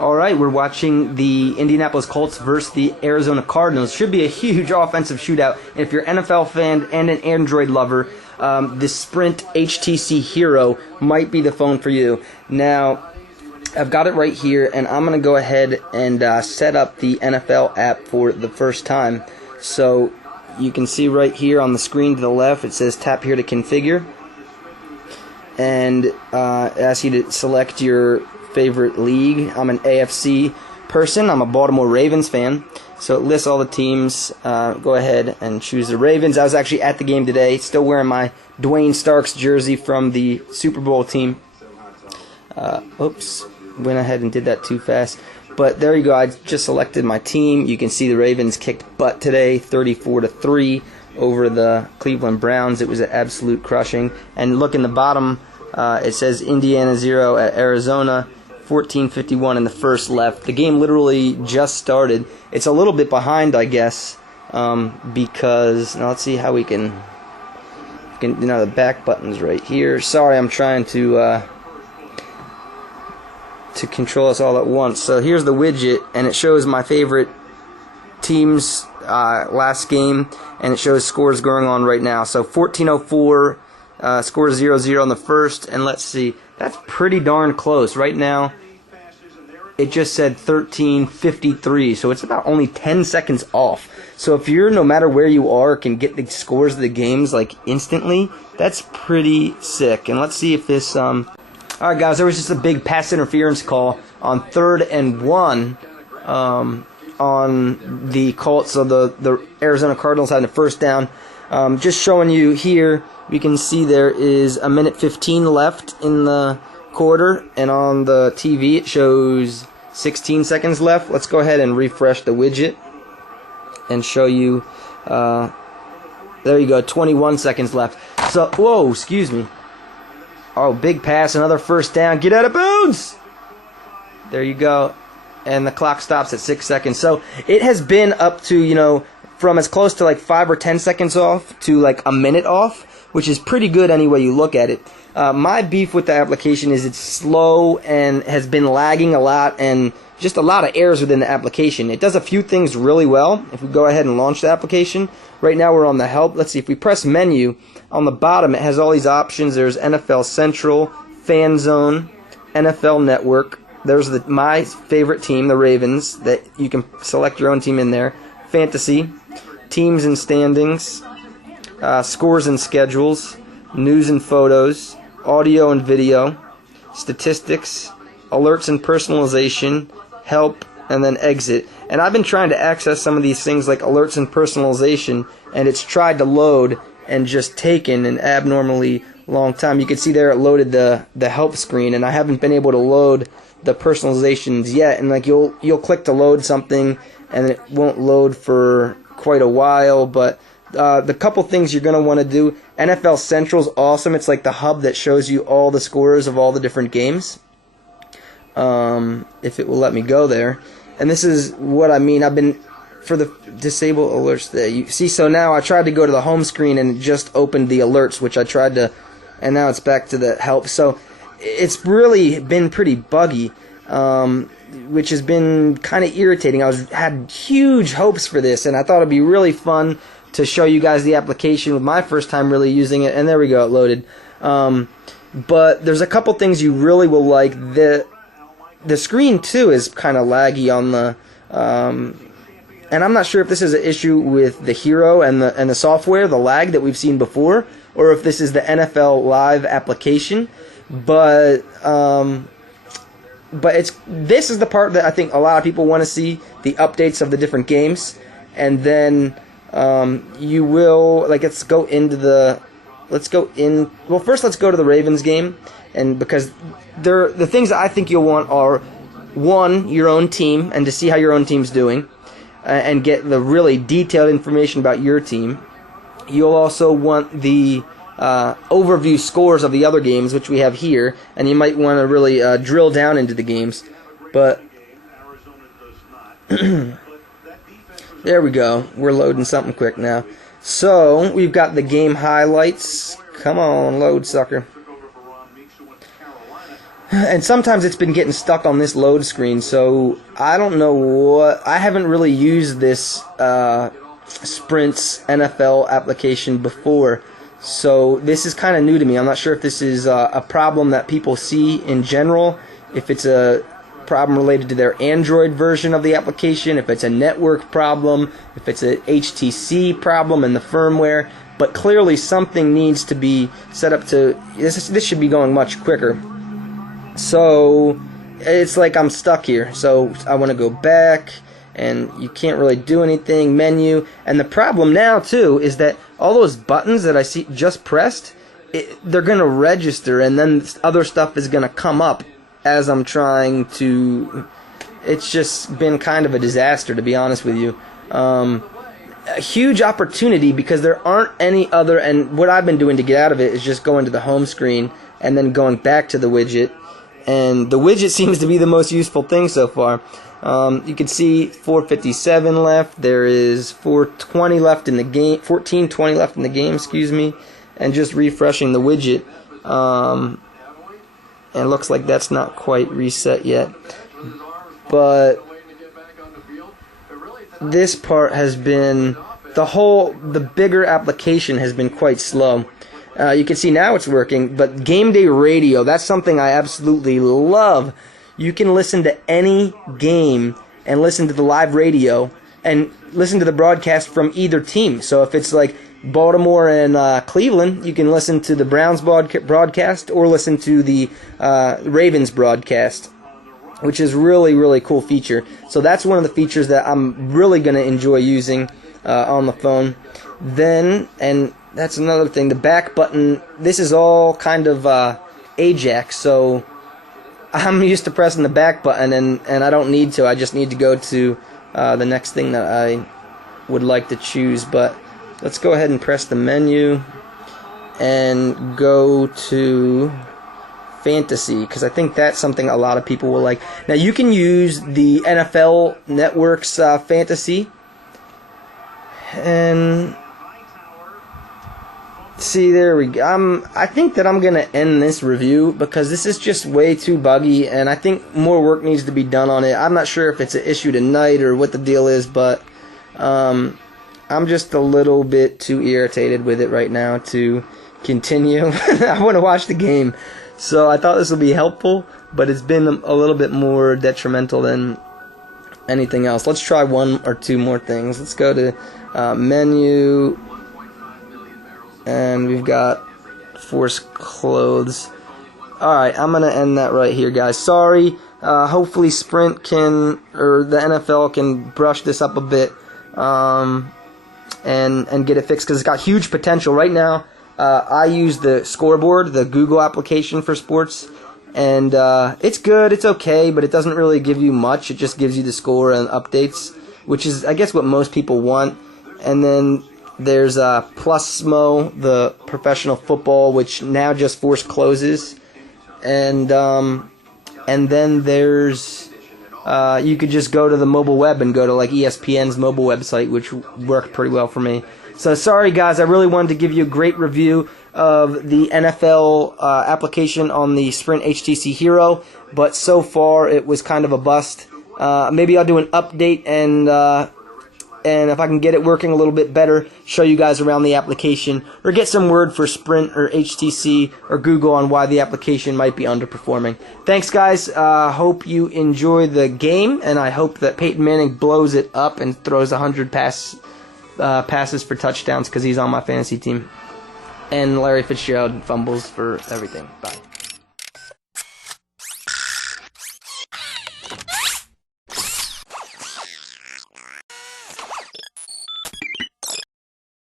All right, we're watching the Indianapolis Colts versus the Arizona Cardinals. Should be a huge offensive shootout. And if you're an NFL fan and an Android lover, the Sprint HTC Hero might be the phone for you. Now, I've got it right here, and I'm going to go ahead and set up the NFL app for the first time. So you can see right here on the screen to the left, it says tap here to configure. And it asks you to select your favorite league. I'm an AFC person. I'm a Baltimore Ravens fan. So it lists all the teams. Go ahead and choose the Ravens. I was actually at the game today, still wearing my Dwayne Starks jersey from the Super Bowl team. Oops, went ahead and did that too fast. But there you go. I just selected my team. You can see the Ravens kicked butt today, 34-3 over the Cleveland Browns. It was an absolute crushing. And look in the bottom, it says Indiana 0 at Arizona. 14:51 in the first left. The game literally just started. It's a little bit behind, I guess, because now let's see how we can. The back button's right here. Sorry, I'm trying to control us all at once. So here's the widget, and it shows my favorite teams last game, and it shows scores going on right now. So 14:04, score 0-0 in the first, and let's see. That's pretty darn close. Right now, it just said 13:53, so it's about only 10 seconds off. So if you're, no matter where you are, can get the scores of the games like instantly, that's pretty sick. And let's see if this... Alright guys, there was just a big pass interference call on 3rd and 1 on the Colts, so the Arizona Cardinals having the first down. Just showing you here, we can see there is a minute 15 left in the quarter, and on the TV it shows 16 seconds left. Let's go ahead and refresh the widget and show you. There you go, 21 seconds left. So, whoa, excuse me. Oh, big pass, another first down. Get out of bounds! There you go. And the clock stops at 6 seconds. So it has been up to, from as close to like 5 or 10 seconds off to like a minute off, which is pretty good any way you look at it. My beef with the application is it's slow and has been lagging a lot and just a lot of errors within the application. It does a few things really well. If we go ahead and launch the application, right now we're on the help. Let's see, if we press menu, on the bottom it has all these options. There's NFL Central, Fan Zone, NFL Network. There's my favorite team, the Ravens, that you can select your own team in there. Fantasy, teams and standings, scores and schedules, news and photos, audio and video, statistics, alerts and personalization, help, and then exit. And I've been trying to access some of these things like alerts and personalization, and it's tried to load and just taken an abnormally long time. You can see there it loaded the help screen, and I haven't been able to load the personalizations yet. And like you'll click to load something, and it won't load for quite a while. But the couple things you're going to want to do, NFL Central's awesome. It's like the hub that shows you all the scores of all the different games. If it will let me go there. And this is what I mean. I've been, for the disable alerts there, you see, so now I tried to go to the home screen and it just opened the alerts, which I tried to, and now it's back to the help. So it's really been pretty buggy, which has been kind of irritating. Had huge hopes for this, and I thought it'd be really fun to show you guys the application with my first time really using it, and there we go, it loaded. But there's a couple things you really will like. The screen too is kind of laggy on the, and I'm not sure if this is an issue with the Hero and the software, the lag that we've seen before, or if this is the NFL Live application. But this is the part that I think a lot of people want to see, the updates of the different games, and then you will, like, let's go in. Well, first let's go to the Ravens game, and because the things that I think you'll want are, one, your own team, and to see how your own team's doing, and get the really detailed information about your team. You'll also want the overview scores of the other games, which we have here, and you might want to really drill down into the games. But there we go. We're loading something quick now. So we've got the game highlights. Come on, load, sucker. And sometimes it's been getting stuck on this load screen, so I don't know what... I haven't really used this Sprint's NFL application before, so this is kind of new to me. I'm not sure if this is a problem that people see in general, if it's a problem related to their Android version of the application, if it's a network problem, if it's a HTC problem in the firmware, but clearly something needs to be set up to... This should be going much quicker. So it's like I'm stuck here. So I want to go back, and you can't really do anything. Menu. And the problem now too is that all those buttons that I see just pressed, they're going to register, and then other stuff is going to come up as I'm trying to... It's just been kind of a disaster, to be honest with you. A huge opportunity, because there aren't any other... And what I've been doing to get out of it is just going to the home screen and then going back to the widget. And the widget seems to be the most useful thing so far. You can see 457 left. There is 420 left in the game. 1420 left in the game, excuse me. And just refreshing the widget. And it looks like that's not quite reset yet. But this part has been... The bigger application has been quite slow. You can see now it's working, but Game Day Radio, that's something I absolutely love. You can listen to any game and listen to the live radio and listen to the broadcast from either team. So if it's like Baltimore and Cleveland, you can listen to the Browns broadcast or listen to the Ravens broadcast, which is really, really cool feature. So that's one of the features that I'm really going to enjoy using on the phone. Then, and that's another thing, the back button, this is all kind of Ajax, so I'm used to pressing the back button, and I don't need to. I just need to go to the next thing that I would like to choose. But let's go ahead and press the menu and go to Fantasy, because I think that's something a lot of people will like. Now, you can use the NFL Network's Fantasy, and... See, there we go. I think that I'm going to end this review because this is just way too buggy, and I think more work needs to be done on it. I'm not sure if it's an issue tonight or what the deal is, but I'm just a little bit too irritated with it right now to continue. I want to watch the game. So I thought this would be helpful, but it's been a little bit more detrimental than anything else. Let's try one or two more things. Let's go to menu... And we've got Force Clothes. Alright, I'm going to end that right here, guys. Sorry. Hopefully Sprint can, or the NFL can brush this up a bit and get it fixed, because it's got huge potential. Right now, I use the scoreboard, the Google application for sports, and it's good, it's okay, but it doesn't really give you much. It just gives you the score and updates, which is, I guess, what most people want. And then there's Plusmo, the professional football, which now just Force Closes, and then there's you could just go to the mobile web and go to like ESPN's mobile website, which worked pretty well for me. So sorry guys, I really wanted to give you a great review of the NFL application on the Sprint HTC Hero, but so far it was kind of a bust. Maybe I'll do an update and if I can get it working a little bit better, show you guys around the application, or get some word for Sprint or HTC or Google on why the application might be underperforming. Thanks, guys. Hope you enjoy the game, and I hope that Peyton Manning blows it up and throws 100 passes for touchdowns, because he's on my fantasy team. And Larry Fitzgerald fumbles for everything. Bye.